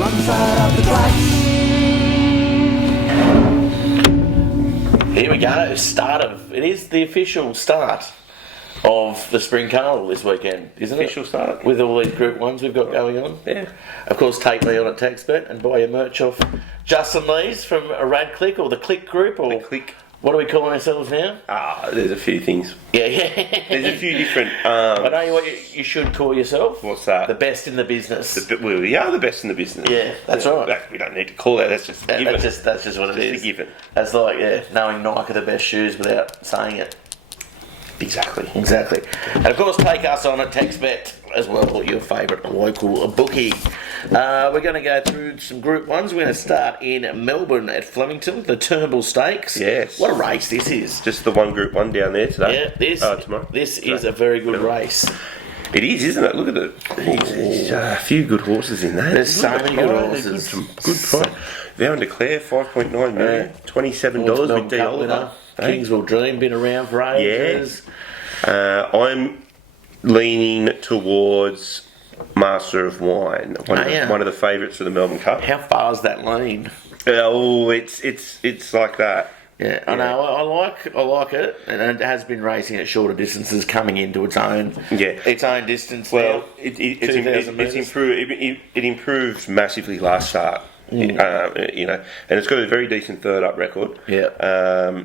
wrong side of the tracks. Here we go. It is the official start of the Spring Carnival this weekend, isn't it? Official start. With all these Group 1s we've got going on. Yeah. Of course, take me on at TaxBet and buy your merch off Justin Lees from a Radclick or the Click Group, or The Click. what are we calling ourselves now? There's a few things. Yeah. There's a few different... I know what you should call yourself. What's that? The best in the business. We are the best in the business. Yeah, that's right. We don't need to call that. That's just a given. That's just what it is. Just a given. That's like, knowing Nike are the best shoes without saying it. Exactly. And of course, take us on at TextBet as well, your favourite local bookie. We're going to go through some Group 1s. We're going to start in Melbourne at Flemington, the Turnbull Stakes. Yes. What a race this is. Just the one Group 1 down there today. Yeah, tomorrow. This is a very good race. It is, isn't it? Look at it. There's a few good horses in there. There's so many good horses. Good price. Vow and Declare, 5.9 million. $27 with D. Oliver. Kingsville Dream, been around for ages. Yeah. I'm leaning towards Master of Wine, one of the favourites for the Melbourne Cup. How far is that lean? Oh, it's like that. Yeah, I know. I like it, and it has been racing at shorter distances, coming into its own distance. Well, now. it improved massively last start. And it's got a very decent third up record. Yeah.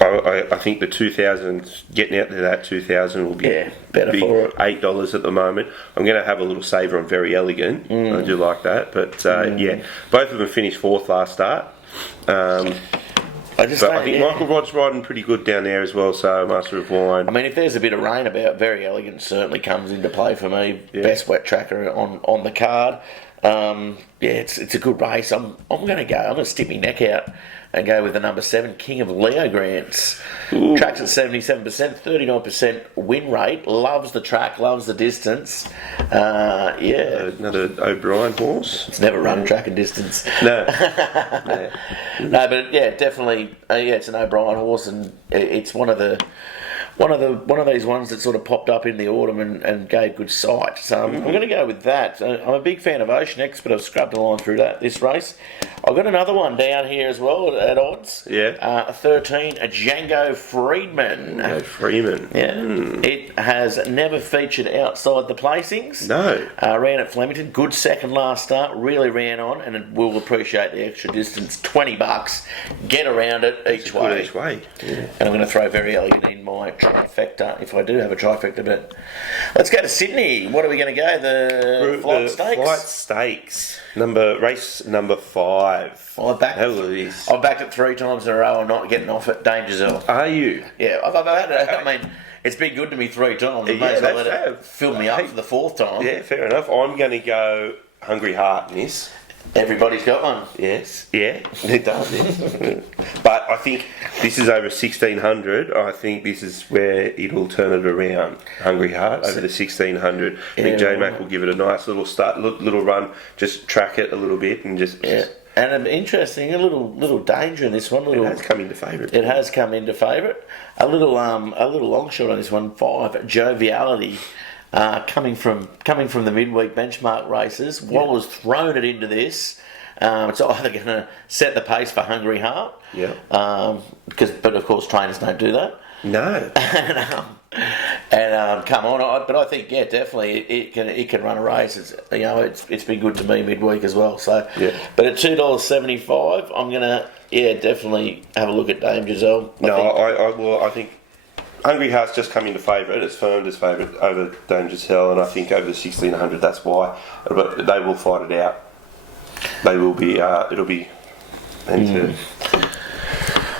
I think the 2000, getting out to that 2000 will be better for it. $8 at the moment. I'm going to have a little saver on Very Elegant. I do like that, but both of them finished fourth last start. I think Michael Rod's riding pretty good down there as well. So Master of Wine. I mean, if there's a bit of rain about, Very Elegant certainly comes into play for me. Yeah. Best wet tracker on the card. It's a good race. I'm going to stick my neck out and go with the number 7, King of Leo Grants. Ooh. Tracks at 77%, 39% win rate. Loves the track, loves the distance. Another O'Brien horse. It's never run track and distance. No. No, but definitely. It's an O'Brien horse, and it's one of these ones that sort of popped up in the autumn and gave good sight. So I'm going to go with that. I'm a big fan of Ocean X, but I've scrubbed a line through this race. I've got another one down here as well at odds. Yeah. 13, a Django Freedman. Yeah. It has never featured outside the placings. No. Ran at Flemington. Good second last start. Really ran on, and it will appreciate the extra distance. $20. Get around it each way. Yeah. And I'm going to throw Very Elegant in my trifecta, if I do have a trifecta. But let's go to Sydney. What are we going to go? The Flight Stakes? Flight Stakes. Race number 5. I've backed it 3 times in a row. I'm not getting off it. Danger Zone. Are you? Yeah, I've had it. I mean, it's been good to me 3 times. I may as well let it fill me up for the 4th time. Yeah, fair enough. I'm going to go Hungry Heart in this. Everybody's got one. Yes, yeah, it does. Yes. But I think this is over 1600. I think this is where it'll turn it around. Hungry Heart over the 1600. I think J-Mac will give it a nice little start, little run. Just track it a little bit and just. And an interesting, a little danger in this one. It has come into favourite. It has come into favourite. A little long shot on this one. 5, Joviality. Coming from the midweek benchmark races, Waller's thrown it into this. It's either going to set the pace for Hungry Heart, but of course trainers don't do that. No. and come on, but I think definitely it can run a race. It's been good to me midweek as well. So, but at $2.75, I'm gonna definitely have a look at Dame Giselle. I think. Hungry Heart's just come into favourite. It's firmed as favourite over Dame Giselle, and I think over the 1600. That's why. But they will fight it out. They will be. It'll be.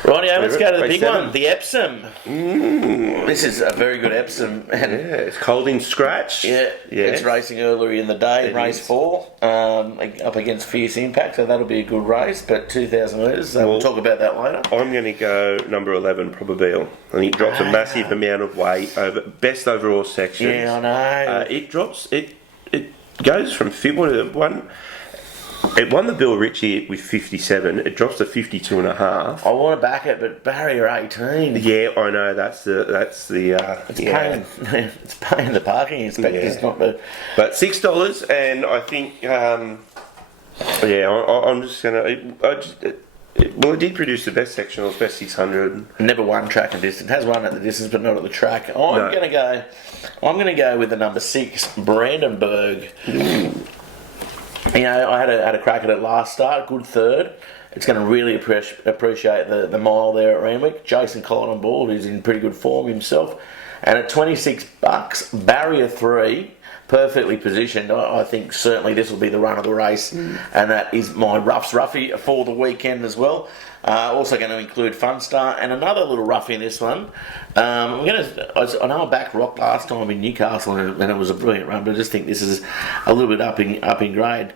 Rightio, let's go to the big one, the Epsom. This is a very good Epsom. It's cold in scratch. It's racing earlier in the day, race 4, up against Fierce Impact, so that'll be a good race, but 2,000 metres, we'll talk about that later. I'm going to go number 11, Probabile. I think it drops a massive amount of weight, over best overall sections. Yeah, I know. It goes from 1. It won the Bill Ritchie with 57. It drops to 52.5. I want to back it, but barrier 18. Yeah, I know. That's the. It's paying the parking inspectors, not the. But $6, and I think Yeah, I'm just going to... Well, it did produce the best sectionals, best 600. Never won track and distance. Has won at the distance, but not at the track. I'm going to go with the number 6, Brandenburg. You know, I had a crack at it last start, good third. It's going to really appreciate the mile there at Randwick. Jason Collin on board, who's in pretty good form himself. And at $26, barrier 3, perfectly positioned. I think certainly this will be the run of the race, and that is my roughie for the weekend as well. Also going to include Funstar and another little roughie in this one. I know I backed Rock last time in Newcastle and it was a brilliant run, but I just think this is a little bit up in grade.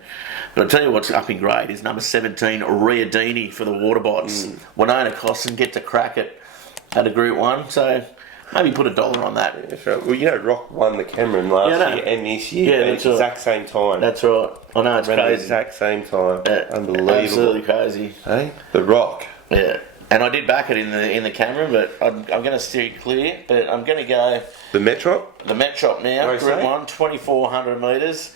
But I'll tell you what's up in grade is number 17, Riadini for the Waterbots. Winona Cosson get to crack it at a Group 1, so maybe put $1 on that. That's right. Well, you know, Rock won the Cameron last year and this year at the exact same time. That's right. I know, it's crazy. At the exact same time. Unbelievable. Absolutely crazy. Hey? The Rock. Yeah. And I did back it in the Cameron, but I'm going to steer clear. But I'm going to go... The Metrop? The Metrop now, Group 1, 2,400 metres.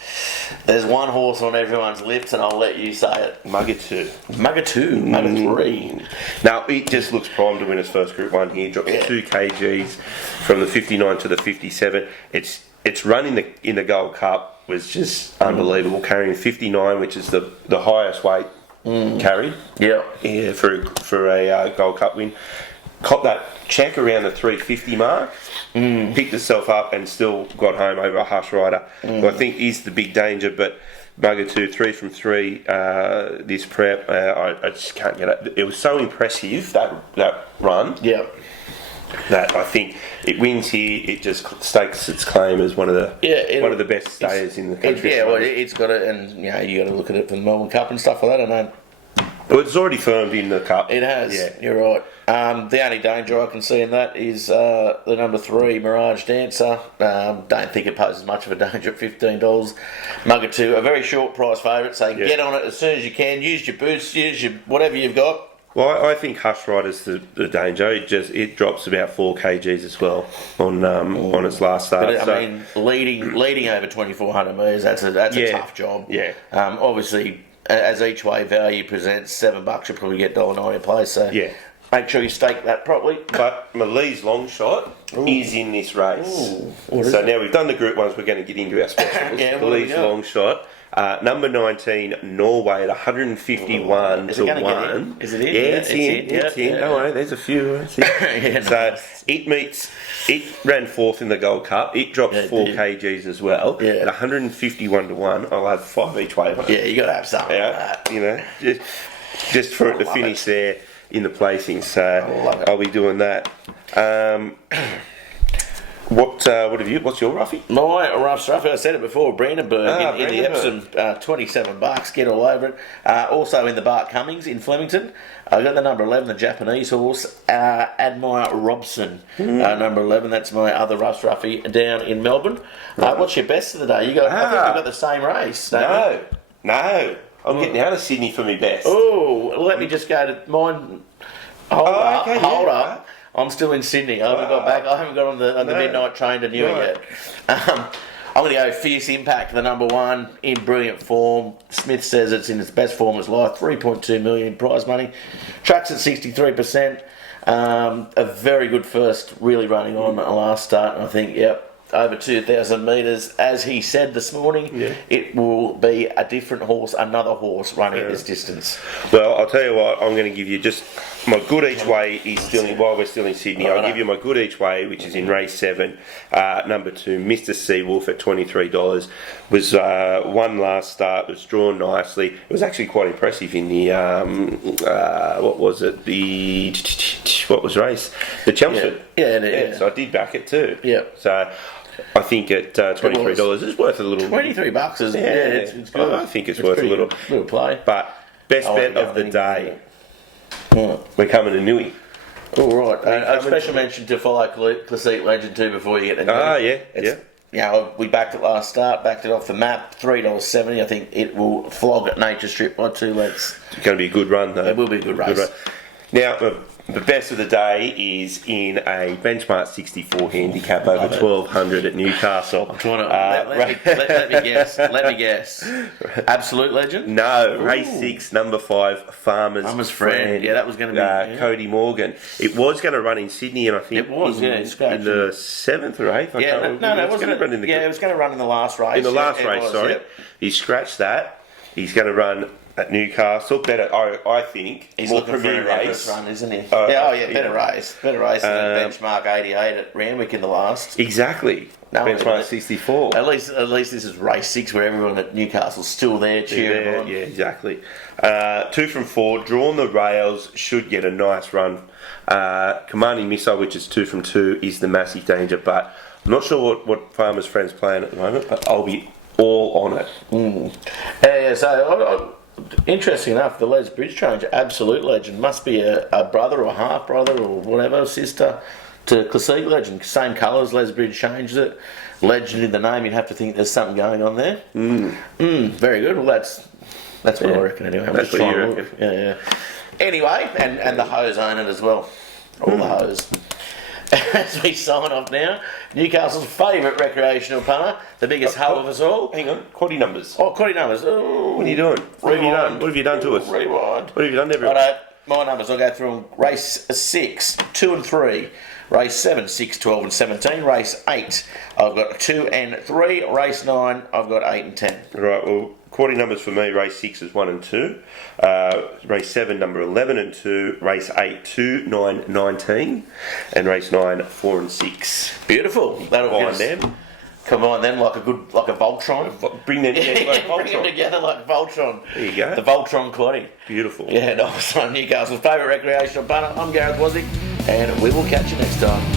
There's one horse on everyone's lips, and I'll let you say it. Mugger 2. Mugger 3. Now, it just looks primed to win its first Group 1 here. Drops 2 kgs from the 59 to the 57. Its run in the Gold Cup was just unbelievable, carrying 59, which is the highest weight carried. Yeah, for a Gold Cup win. Caught that check around the 350 mark, picked itself up and still got home over a Hush Rider, who I think is the big danger. But Mugger 2, 3 from 3 this prep, I just can't get it. It was so impressive, that run. Yeah. That I think it wins here. It just stakes its claim as one of the best stayers in the country. It's got it, and you got to look at it for the Melbourne Cup and stuff like that. I know. Well, it's already firmed in the Cup. It has. Yeah. You're right. The only danger I can see in that is the number 3, Mirage Dancer. Don't think it poses much of a danger at $15. Mugger 2, a very short price favourite, so get on it as soon as you can. Use your boots, use your whatever you've got. Well, I think Hush Rider's the danger. It drops about 4 kgs as well on its last start. But, I mean, leading over 2,400 metres, that's a tough job. Yeah. Obviously, as each way value presents, $7, you'll probably get $1.90 a place. So make sure you stake that properly. But Malee's long shot is in this race. So now we've done the Group 1s, we're going to get into our specials. Malee's long shot. Number 19, Norway at 151 to 1. Is it in? It's in. Don't worry, there's a few. So it ran 4th in the Gold Cup. It drops 4 kgs as well. Yeah. At 151 to 1, I'll have 5 each way. Yeah, you got to have something. Yeah, just for it to finish there in the placing. So I'll be doing that. What's your roughie? My rough roughie, I said it before, Brandenburg in the Epsom, $27, get all over it. Also in the Bart Cummings in Flemington, I got the number 11, the Japanese horse, Admire Robson, number 11. That's my other roughie down in Melbourne. What's your best of the day? I think we've got the same race. No. I'm getting out of Sydney for my best. Oh, let me just go to mine. Hold up. I'm still in Sydney. I haven't got back. I haven't got on the midnight train to Newark yet. I'm going to go Fierce Impact, the number 1, in brilliant form. Smith says it's in its best form of its life. 3.2 million prize money. Tracks at 63%. A very good first, really running on a last start. And I think, over 2,000 metres. As he said this morning, it will be a different horse, another horse running at this distance. Well, I'll tell you what, I'm going to give you just my good each way is still in, while we're still in Sydney. I'll give you my good each way, which is in race 7, number 2, Mr. Seawolf at $23. Was one last start, was drawn nicely. It was actually quite impressive in the what was race? The Chelmsford. So I did back it too. So I think at $23 it's worth a little. $23 is it's good. I think it's worth a little play. But best bet of the day. We're coming to Newey. All right. A special mention to follow Classique Legend too before you get the Newey. We backed it last start, backed it off the map, $3.70. I think it will flog at Nature Strip by 2 lengths. It's going to be a good run though. It will be a good race. Now, the best of the day is in a benchmark 64 handicap over 1200 at Newcastle. I'm trying to let me guess. Let me guess. Absolute Legend? No, race 6, number 5, Farmer's Friend. Yeah, that was going to be Cody Morgan. It was going to run in Sydney, and I think it was. in the 7th or 8th. It was going to run in the last race. In the last race, sorry. He scratched that. He's going to run at Newcastle, better. I think he's more looking premier for a race, run, isn't he? Better race than benchmark 88 at Randwick in the last. Exactly. No, benchmark 64. At least this is race 6 where everyone at Newcastle's still there cheering on. Yeah, exactly. 2 from 4, drawn the rails, should get a nice run. Commanding Missile, which is 2 from 2, is the massive danger, but I'm not sure what Farmer's Friend's playing at the moment, but I'll be all on it. So interesting enough, the Les Bridge Change, Absolute Legend, must be a brother or half brother or whatever, sister to Classique Legend. Same colours, Les Bridge changed it. Legend in the name, you'd have to think there's something going on there. Very good. Well, that's what I reckon anyway. That's what you reckon. Yeah. Anyway, and the hose own it as well. All the hose. As we sign off now, Newcastle's favourite recreational punter, the biggest hub of us all. Hang on, quaddie numbers. Oh, quaddie numbers. Oh, what are you doing? What have you done? What have you done to us? Rewind. What have you done to everyone? Righto, my numbers, I'll go through them. Race 6, 2 and 3. Race 7, 6, 12 and 17. Race 8, I've got 2 and 3. Race 9, I've got 8 and 10. Right, well, quaddie numbers for me, race 6 is 1 and 2. Race 7, number 11 and 2. Race 8, 2, 9, 19. And race 9, 4 and 6. Beautiful. That'll combine them. Combine them like a Voltron. Bring them together like Voltron. Bring them together like Voltron. There you go. The Voltron quaddie. Beautiful. Yeah, nice one. Newcastle's favourite recreational punter. I'm Gareth Wozniak, and we will catch you next time.